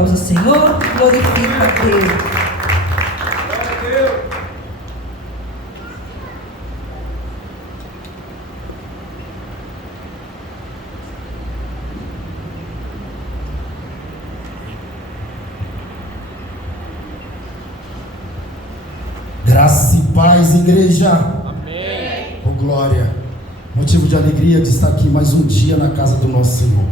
aplauso ao Senhor, glorifica a Deus. Graça e paz, igreja. Amém. Oh, glória. Motivo de alegria de estar aqui mais um dia na casa do nosso Senhor,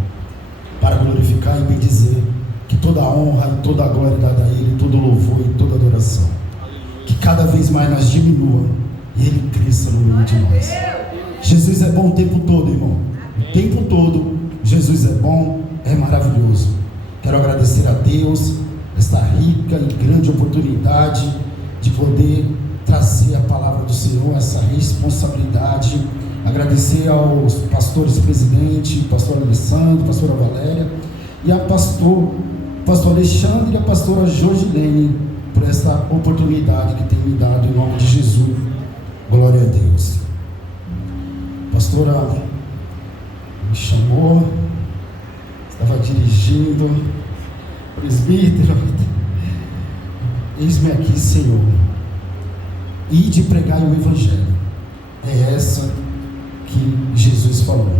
para glorificar e bendizer, que toda a honra e toda a glória é dada a Ele, todo louvor e toda adoração. Aleluia. Que cada vez mais nós diminua e Ele cresça no meio de nós. Jesus é bom o tempo todo, irmão. O tempo todo Jesus é bom, é maravilhoso. Quero agradecer a Deus esta rica e grande oportunidade de poder trazer a palavra do Senhor, essa responsabilidade. Agradecer aos pastores presidente, pastor Alessandro, pastora Valéria, e a pastor Alexandre e a pastora Jorgilene, por esta oportunidade que tem me dado em nome de Jesus. Glória a Deus. A pastora me chamou, estava dirigindo, presbítero, eis-me aqui, Senhor, ide pregar o Evangelho. É essa que Jesus falou.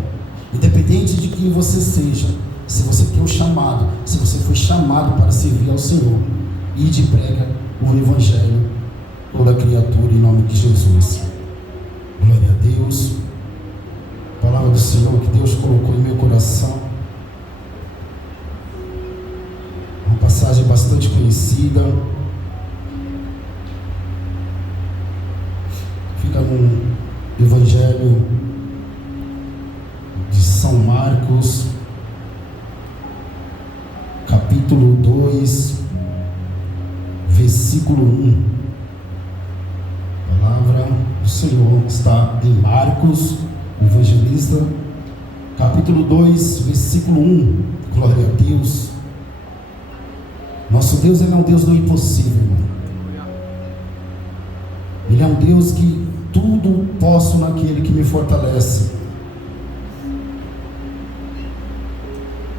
Independente de quem você seja, se você tem um chamado, se você foi chamado para servir ao Senhor, ide e prega o Evangelho toda criatura em nome de Jesus. Glória a Deus. Palavra do Senhor que Deus colocou em meu coração, uma passagem bastante conhecida, fica no Evangelho de São Marcos, capítulo 2, versículo 1. A palavra do Senhor está em Marcos, o evangelista, capítulo 2, versículo 1. Glória a Deus. Nosso Deus, Ele é um Deus do impossível, irmão. Ele é um Deus que tudo posso naquele que me fortalece.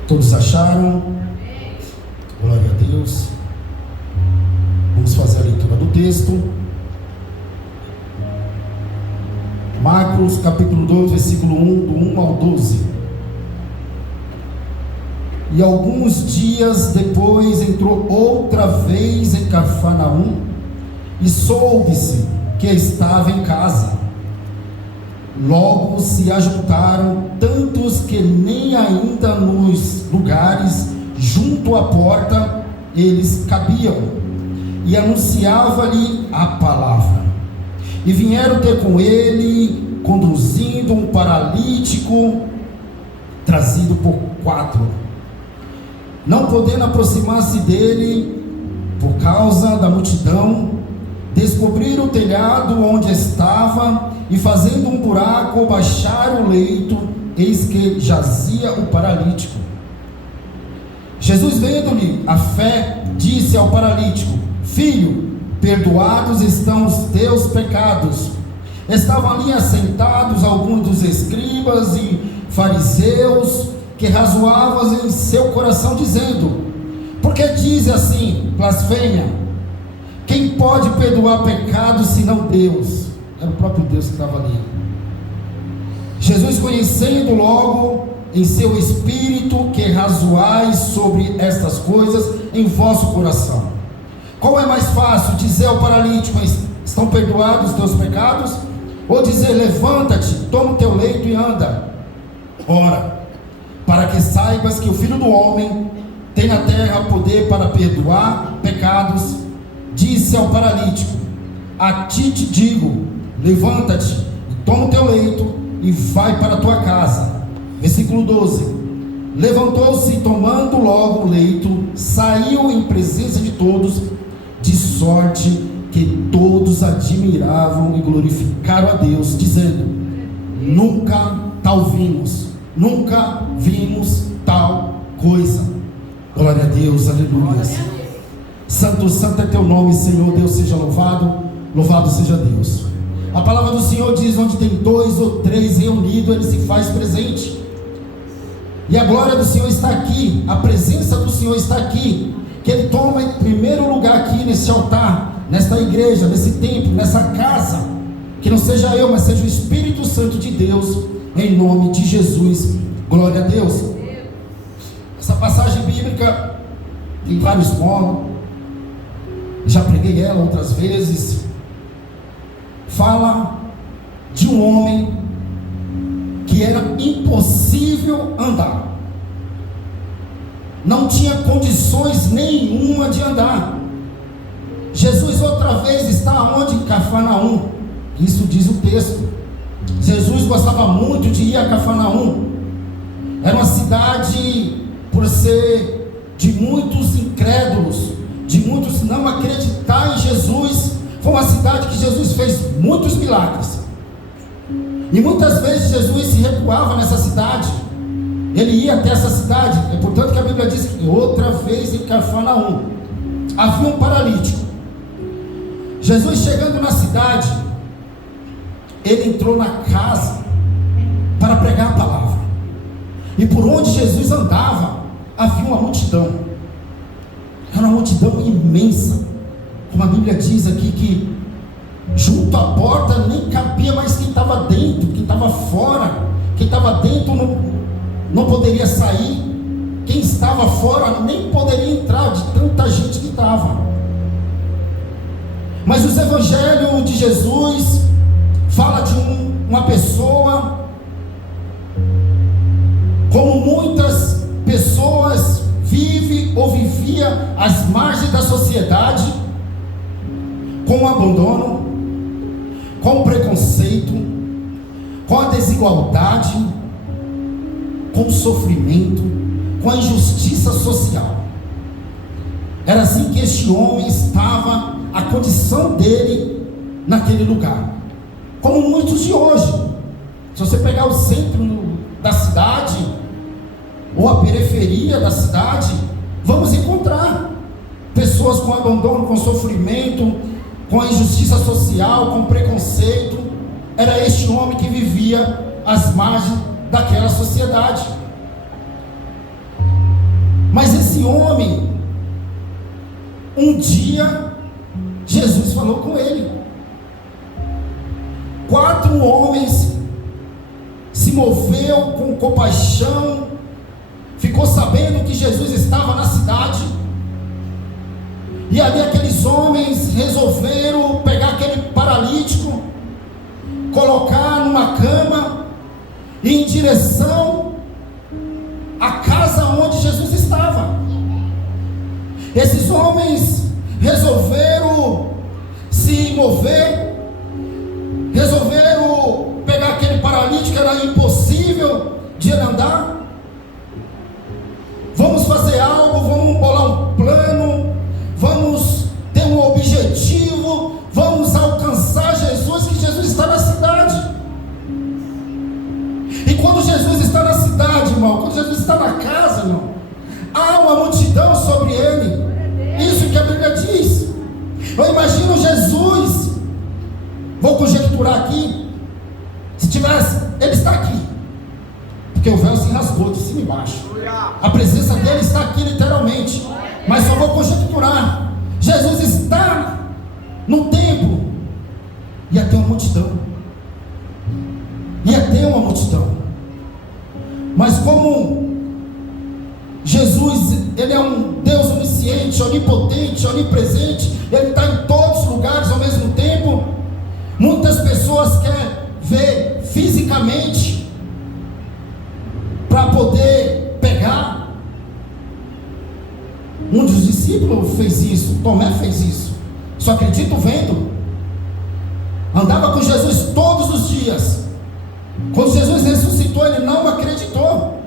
Todos acharam? Glória a Deus. Vamos fazer a leitura do texto. Marcos capítulo 2, versículo 1, do 1 ao 12. E alguns dias depois entrou outra vez em Cafarnaum, e soube-se que estava em casa. Logo se ajuntaram tantos que nem ainda nos lugares junto à porta eles cabiam, e anunciava-lhe a palavra. E vieram ter com ele, conduzindo um paralítico, trazido por 4. Não podendo aproximar-se dele, por causa da multidão, descobriram o telhado onde estava, e fazendo um buraco, baixaram o leito, eis que jazia o paralítico. Jesus, vendo-lhe a fé, disse ao paralítico: Filho, perdoados estão os teus pecados. Estavam ali assentados alguns dos escribas e fariseus, que razoavam em seu coração, dizendo: Por que diz assim, blasfêmia? Quem pode perdoar pecados senão Deus? Era o próprio Deus que estava ali. Jesus, conhecendo logo em seu espírito que razoais sobre estas coisas em vosso coração, qual é mais fácil, dizer ao paralítico: estão perdoados os teus pecados? Ou dizer: levanta-te, toma o teu leito e anda? Ora, para que saibas que o Filho do Homem tem na terra poder para perdoar pecados, disse ao paralítico: a ti te digo, levanta-te, toma o teu leito e vai para a tua casa. Versículo 12. Levantou-se e, tomando logo o leito, saiu em presença de todos, de sorte que todos admiravam e glorificaram a Deus, dizendo: nunca tal vimos, nunca vimos tal coisa. Glória a Deus, aleluia. Santo, santo é teu nome, Senhor. Deus seja louvado, louvado seja Deus. A palavra do Senhor diz: onde tem 2 ou 3 reunidos, Ele se faz presente. E a glória do Senhor está aqui, a presença do Senhor está aqui, que Ele toma em primeiro lugar aqui nesse altar, nesta igreja, nesse templo, nessa casa, que não seja eu, mas seja o Espírito Santo de Deus, em nome de Jesus, glória a Deus. Essa passagem bíblica tem vários modos, já preguei ela outras vezes, fala de um homem que era impossível andar, não tinha condições nenhuma de andar. Jesus outra vez está onde? Em Cafarnaum, isso diz o texto. Jesus gostava muito de ir a Cafarnaum, era uma cidade, por ser de muitos incrédulos, de muitos não acreditar em Jesus, foi uma cidade que Jesus fez muitos milagres, e muitas vezes Jesus se recuava nessa cidade, ele ia até essa cidade. É portanto que a Bíblia diz que outra vez em Cafarnaum havia um paralítico. Jesus chegando na cidade, ele entrou na casa para pregar a palavra, e por onde Jesus andava havia uma multidão, era uma multidão imensa, como a Bíblia diz aqui, que junto à porta nem cabia mais quem estava dentro, quem estava fora. Quem estava dentro não poderia sair, quem estava fora nem poderia entrar, de tanta gente que estava. Mas os evangelhos de Jesus fala de uma pessoa, como muitas pessoas vive ou vivia às margens da sociedade, com o abandono, com o preconceito, com a desigualdade, com o sofrimento, com a injustiça social. Era assim que este homem estava, a condição dele naquele lugar, como muitos de hoje. Se você pegar o centro da cidade ou a periferia da cidade, vamos encontrar pessoas com abandono, com sofrimento, com a injustiça social, com preconceito. Era este homem que vivia às margens daquela sociedade. Mas esse homem, um dia Jesus falou com ele. 4 homens se moveu com compaixão, ficou sabendo que Jesus estava na cidade, e ali aqueles homens resolveram pegar aquele paralítico, colocar numa cama e ir em direção à casa onde Jesus estava. Esses homens resolveram se mover, resolveram pegar aquele paralítico, era impossível de ele andar. Vamos fazer algo, vamos bolar um plano, vamos ter um objetivo, vamos alcançar Jesus, que Jesus está na cidade. E quando Jesus está na cidade, irmão, quando Jesus está na casa, irmão, há uma multidão sobre ele. Isso que a Bíblia diz. Eu imagino Jesus, vou conjecturar aqui, se tivesse, ele está aqui, porque o véu se rasgou de cima e embaixo, a presença dele está aqui literalmente, mas só vou conjecturar. Jesus está no templo, ia ter uma multidão, mas como Jesus, ele é um Deus onisciente, onipotente, onipresente, ele está em todos os lugares ao mesmo tempo. Muitas pessoas querem ver fisicamente para poder pegar. Um dos discípulos fez isso, Tomé fez isso, só acredito vendo. Andava com Jesus todos os dias. Quando Jesus ressuscitou, ele não acreditou.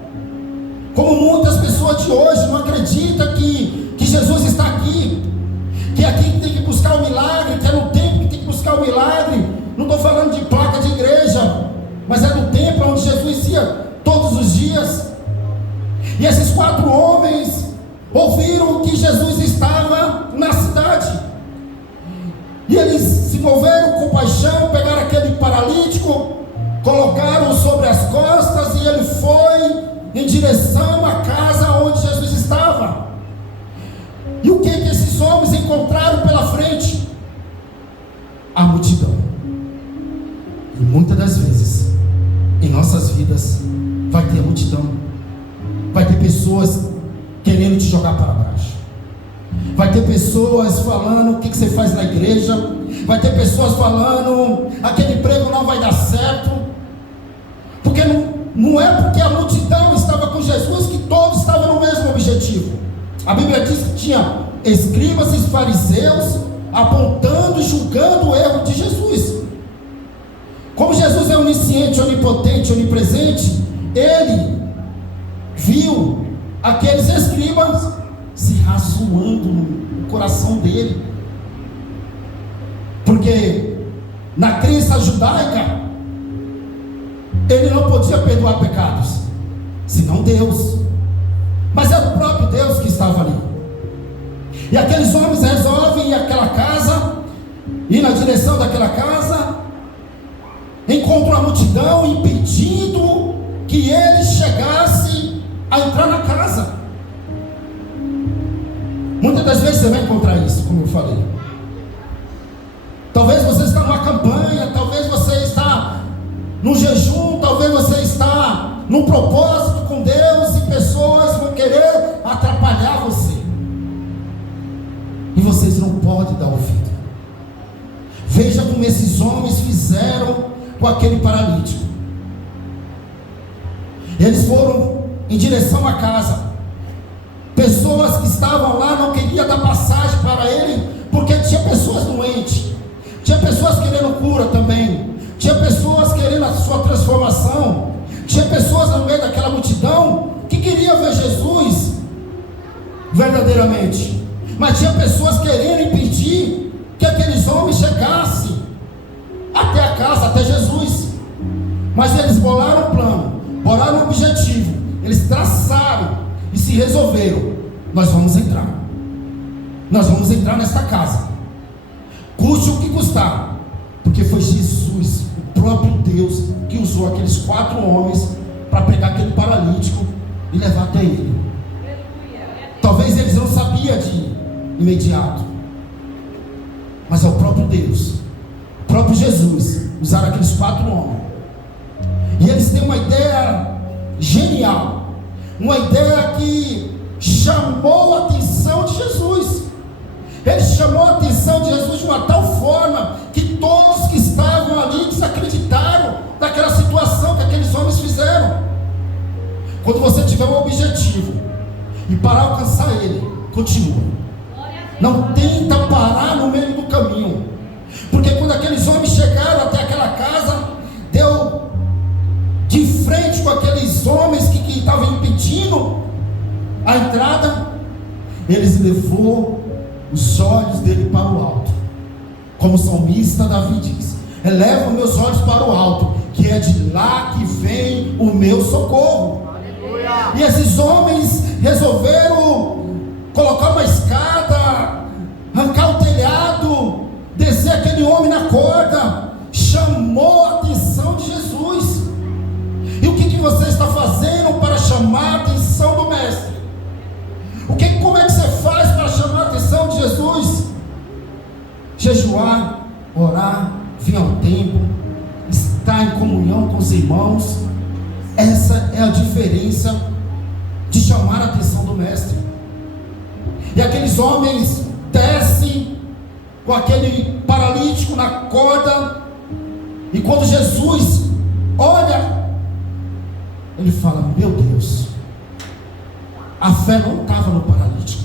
Como muitas pessoas de hoje não acreditam que Jesus está aqui, que é aqui que tem que buscar o milagre, que é no templo que tem que buscar o milagre. Não estou falando de placa de igreja, mas é no templo onde Jesus ia todos os dias. E esses 4 homens ouviram que Jesus estava na cidade, e eles se moveram com paixão, pegaram aquele paralítico, colocaram sobre as costas, e ele foi em direção direção à casa onde Jesus estava. E o que esses homens encontraram pela frente? A multidão. E muitas das vezes, em nossas vidas, vai ter multidão, vai ter pessoas querendo te jogar para baixo, vai ter pessoas falando: o que você faz na igreja? Vai ter pessoas falando: aquele emprego não vai dar certo. Porque não é porque a multidão estava com Jesus que todos estavam no mesmo objetivo. A Bíblia diz que tinha escribas e fariseus apontando e julgando o erro de Jesus. Como Jesus é onisciente, onipotente, onipresente, ele viu aqueles escribas se razoando no coração dele, porque na crença judaica ele não podia perdoar pecados, senão Deus, mas era o próprio Deus que estava ali. E aqueles homens resolvem ir àquela casa, ir na direção daquela casa, encontram a multidão impedindo que ele chegasse a entrar na casa. Muitas das vezes você vai encontrar isso, como eu falei. Talvez você está numa campanha, talvez você está num jejum, talvez você está num propósito com Deus, e pessoas vão querer atrapalhar você, e vocês não podem dar ouvido. Veja como esses homens fizeram com aquele paralítico. Eles foram em direção à casa. Pessoas que estavam lá não queriam dar passagem para ele, porque tinha pessoas doentes, tinha pessoas querendo cura também, tinha pessoas querendo a sua transformação, tinha pessoas no meio daquela multidão que queriam ver Jesus verdadeiramente, mas tinha pessoas querendo impedir que aqueles homens chegassem até a casa, até Jesus. Mas eles bolaram um plano, bolaram um objetivo, eles traçaram e se resolveram: nós vamos entrar nesta casa, custe o que custar, porque foi Jesus, o próprio Deus, que usou aqueles 4 homens para pegar aquele paralítico e levar até ele. Talvez eles não sabiam de imediato, mas é o próprio Deus, o próprio Jesus, usaram aqueles 4 homens. E eles têm uma ideia genial, uma ideia que chamou a atenção de Jesus. Ele chamou a atenção de Jesus de uma tal forma que todos que estavam ali desacreditaram daquela situação que aqueles homens fizeram. Quando você tiver um objetivo e para alcançar ele, continua. Não tenta parar no meio do caminho, porque quando aqueles homens chegaram até aquela casa, deu de frente com aqueles homens que estavam impedindo a entrada. Eles levou os olhos dele para o alto, como o salmista Davi diz: eleva meus olhos para o alto, que é de lá que vem o meu socorro. Aleluia. E esses homens resolveram colocar uma escada, arrancar o telhado, descer aquele homem na corda. Chamou a atenção de Jesus. E o que você está fazendo para chamar a atenção do Mestre? Como é que você faz para chamar a atenção de Jesus? Jejuar, orar, vir ao templo, estar em comunhão com os irmãos. Essa é a diferença de chamar a atenção do Mestre. E aqueles homens descem com aquele paralítico na corda, e quando Jesus olha, ele fala: meu Deus, a fé não estava no paralítico,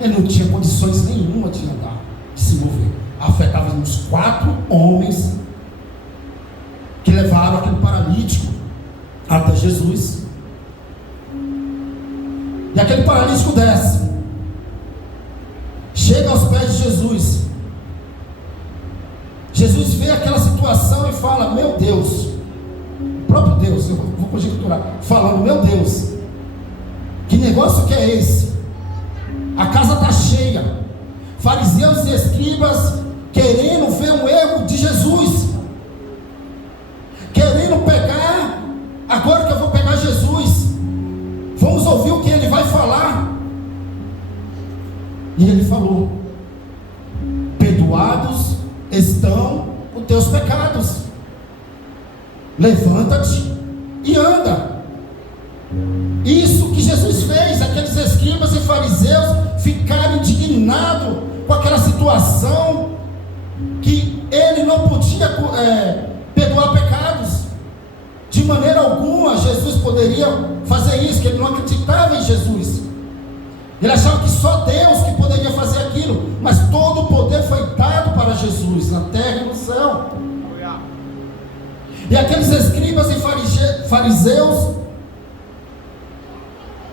ele não tinha condições nenhuma de andar, de se mover. A fé estava nos 4 homens que levaram aquele paralítico até Jesus. E aquele paralítico desce, chega aos pés de Jesus. Jesus vê aquela situação e fala: meu Deus, o próprio Deus, eu vou conjecturar, falando: meu Deus, que negócio que é esse? A casa está cheia, fariseus e escribas querendo ver um erro de Jesus, querendo pegar, agora que eu vou pegar Jesus, E ele falou: perdoados estão os teus pecados, levanta-te e anda. Isso que Jesus fez. Aqueles escribas e fariseus ficaram indignados com aquela situação, que ele não podia perdoar pecados. De maneira alguma Jesus poderia fazer isso, que ele não acreditava em Jesus. Ele achava que só Deus que poderia fazer aquilo, mas todo o poder foi dado para Jesus, na terra e no céu. E aqueles escribas e fariseus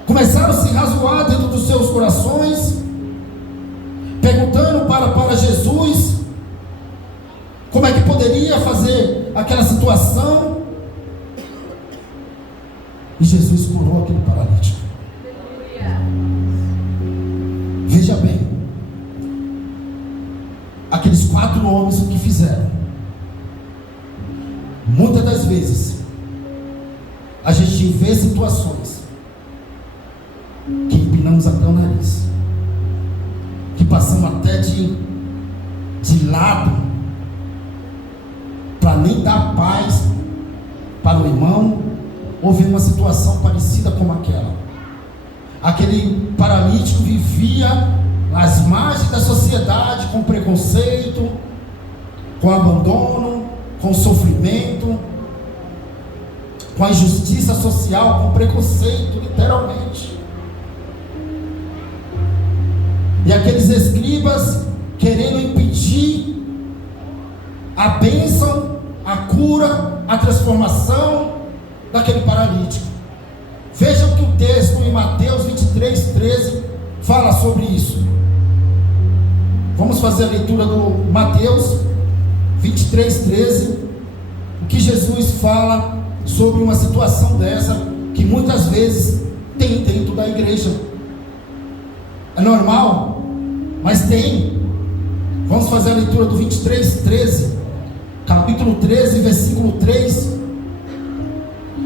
começaram a se razoar dentro dos seus corações, perguntando para Jesus como é que poderia fazer aquela situação. E Jesus curou aquele paralítico. Veja bem, aqueles 4 homens, o que fizeram? Muitas das vezes a gente vê situações que empinamos até o nariz, que passamos até de lado, para nem dar paz para o irmão, ou ver uma situação parecida com aquela. Aquele paralítico vivia às margens da sociedade, com preconceito, com abandono, com sofrimento, com a injustiça social, com preconceito, literalmente. E aqueles escribas querendo impedir a bênção, a cura, a transformação daquele paralítico. Vejam que o texto em Mateus 23:13 fala sobre isso. Vamos fazer a leitura do Mateus 23:13. O que Jesus fala sobre uma situação dessa, que muitas vezes tem dentro da igreja. É normal, mas tem. Vamos fazer a leitura do 23:13, capítulo 13, versículo 3.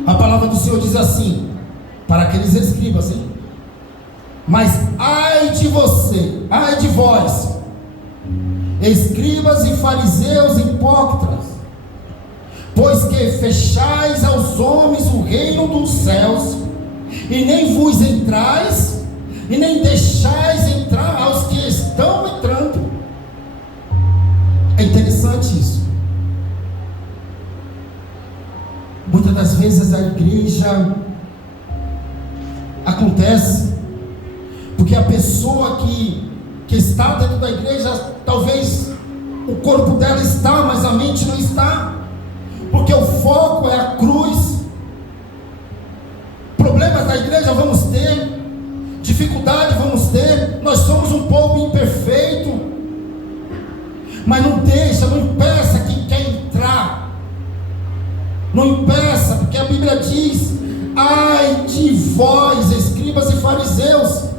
A palavra do Senhor diz assim, para aqueles escribas, hein? Mas ai de você, ai de vós, escribas e fariseus hipócritas, pois que fechais aos homens o reino dos céus, e nem vos entrais, e nem deixais entrar aos que estão entrando. É interessante isso. Muitas das vezes a igreja acontece porque a pessoa que está dentro da igreja, talvez o corpo dela está, mas a mente não está, porque o foco é a cruz. Problemas da igreja vamos ter, dificuldade vamos ter, nós somos um povo imperfeito, mas não deixa, não impeça quem quer entrar, não impeça, porque a Bíblia diz: ai de vós, escribas e fariseus,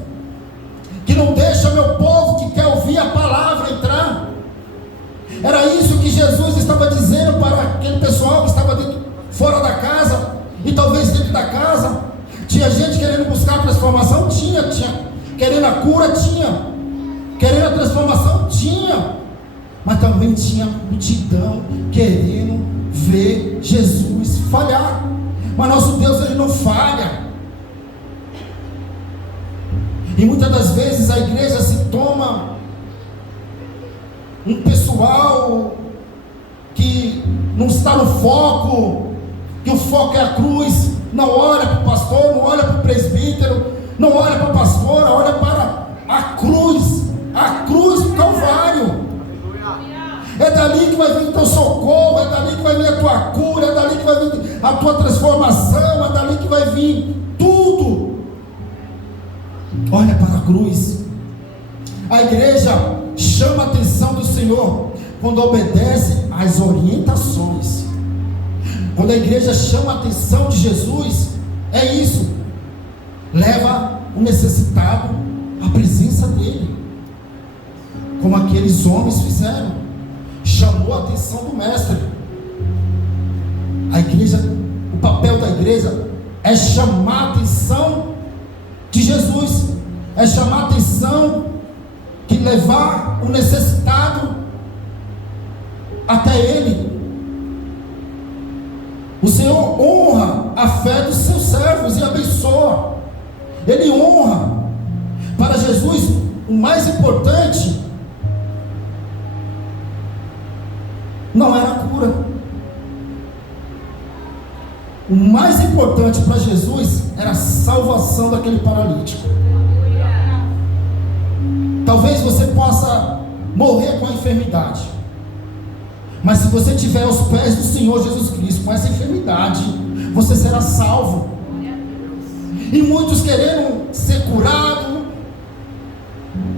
que não deixa meu povo que quer ouvir a palavra entrar. Era isso que Jesus estava dizendo para aquele pessoal que estava fora da casa, e talvez dentro da casa. Tinha gente querendo buscar a transformação? Tinha. Querendo a cura? Tinha. Querendo a transformação? Tinha. Mas também tinha multidão querendo ver Jesus falhar. Mas nosso Deus, Ele não falha. E muitas das vezes a igreja se toma um pessoal que não está no foco, que o foco é a cruz. Não olha para o pastor, não olha para o presbítero, não olha para a pastora, olha para a cruz do Calvário. É dali que vai vir o teu socorro, é dali que vai vir a tua cura, é dali que vai vir a tua transformação, é dali que vai vir tudo. Olha para a cruz. A igreja chama a atenção do Senhor quando obedece às orientações. Quando a igreja chama a atenção de Jesus, é isso: leva o necessitado à presença dele, como aqueles homens fizeram. Chamou a atenção do mestre. A igreja, o papel da igreja é chamar a atenção de Jesus, é chamar a atenção levar o necessitado até Ele. O Senhor honra a fé dos seus servos e abençoa. Ele honra. Para Jesus, o mais importante não era a cura. O mais importante para Jesus era a salvação daquele paralítico. Talvez você possa morrer com a enfermidade, mas se você estiver aos pés do Senhor Jesus Cristo com essa enfermidade, você será salvo. E muitos querendo ser curado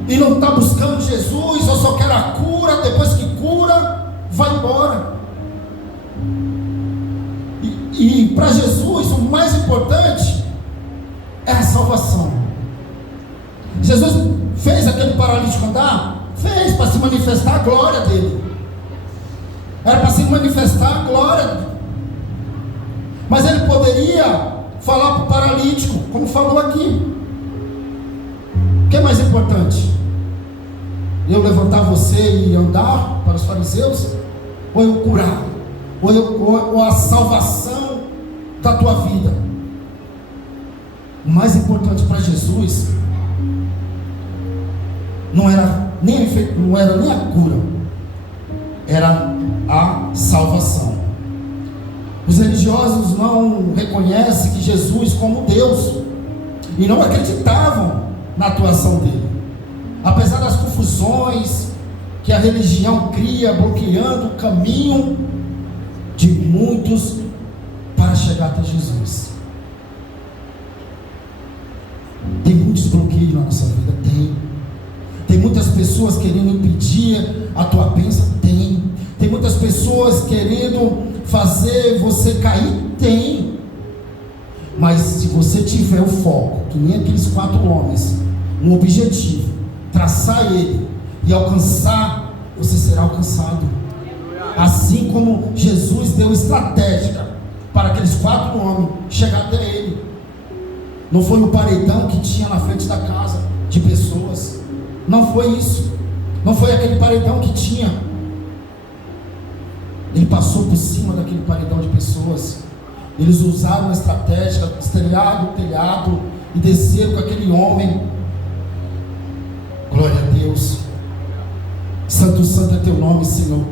e não está buscando Jesus, ou só quer a cura, depois que cura, vai embora. E para Jesus o mais importante é a salvação. Jesus fez aquele paralítico andar? Fez, para se manifestar a glória dele. Era para se manifestar a glória. Mas ele poderia falar para o paralítico, como falou aqui. O que é mais importante? Eu levantar você e andar para os fariseus? Ou eu curar? Ou a salvação da tua vida? O mais importante para Jesus não era nem a cura, era a salvação. Os religiosos não reconhecem que Jesus como Deus e não acreditavam na atuação dele, apesar das confusões que a religião cria, bloqueando o caminho de muitos para chegar até Jesus. Tem muitos bloqueios na nossa vida, tem muitas pessoas querendo impedir a tua bênção, tem muitas pessoas querendo fazer você cair, mas se você tiver o foco, que nem aqueles 4 homens, um objetivo, traçar ele e alcançar, você será alcançado. Assim como Jesus deu estratégia para aqueles 4 homens chegar até ele. Não foi no paredão que tinha na frente da casa de pessoas. Não foi isso. Não foi aquele paredão que tinha. Ele passou por cima daquele paredão de pessoas. Eles usaram a estratégia, estelhado o telhado e desceram com aquele homem. Glória a Deus. Santo, santo é teu nome, Senhor.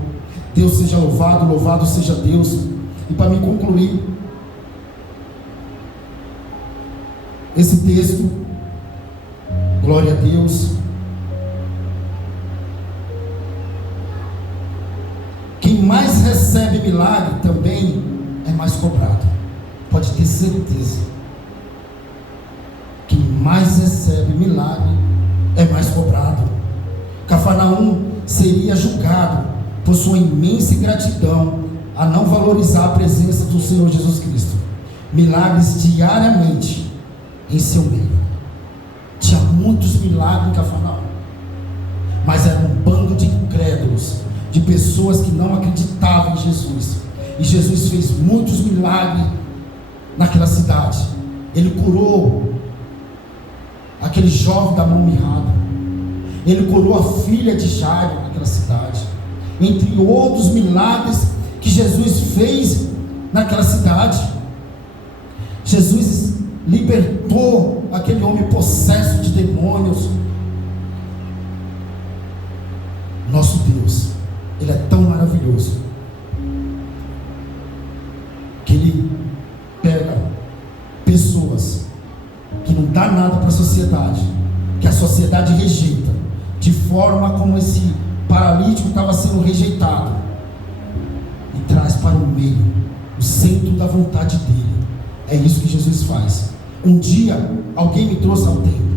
Deus seja louvado, louvado seja Deus. E para me concluir esse texto, glória a Deus. Quem mais recebe milagre também é mais cobrado. Pode ter certeza. Quem mais recebe milagre é mais cobrado. Cafarnaum seria julgado por sua imensa ingratidão a não valorizar a presença do Senhor Jesus Cristo. Milagres diariamente em seu meio. Tinha muitos milagres em Cafarnaum, mas era um bando de incrédulos, de pessoas que não acreditavam em Jesus. E Jesus fez muitos milagres naquela cidade. Ele curou aquele jovem da mão mirrada. Ele curou a filha de Jairo naquela cidade. Entre outros milagres que Jesus fez naquela cidade. Jesus libertou aquele homem possesso de demônios. Nosso Deus, Ele é tão maravilhoso que Ele pega pessoas que não dá nada para a sociedade, que a sociedade rejeita, de forma como esse paralítico estava sendo rejeitado, e traz para o meio, o centro da vontade dele. É isso que Jesus faz. Um dia alguém me trouxe ao templo,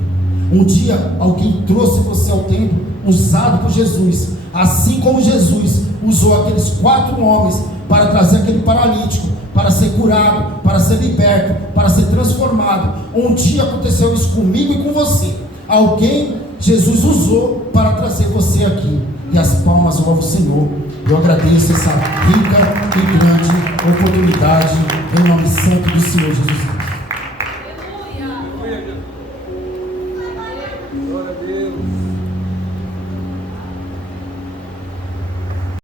um dia alguém trouxe você ao templo, usado por Jesus, assim como Jesus usou aqueles 4 homens para trazer aquele paralítico, para ser curado, para ser liberto, para ser transformado. Um dia aconteceu isso comigo e com você. Alguém Jesus usou para trazer você aqui. E as palmas louvam o Senhor. Eu agradeço essa rica e grande oportunidade em nome santo do Senhor Jesus Cristo.